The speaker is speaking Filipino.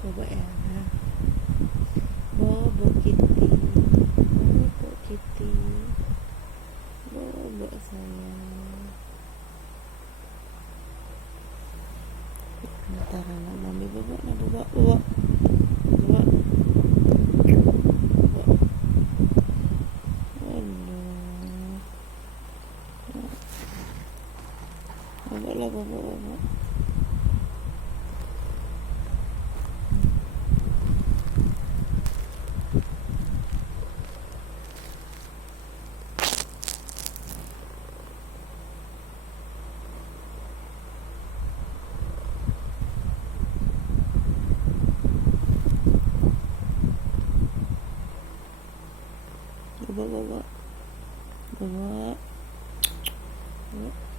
Bobo yan, ha? Bobo Kitty. Bobo Kitty. Bobo sayang. Tara na, mami. Baba na, baba, baba. Baba. Baba. Ano? Baba lang, baba, baba. Baba, baba. Baba. Baba.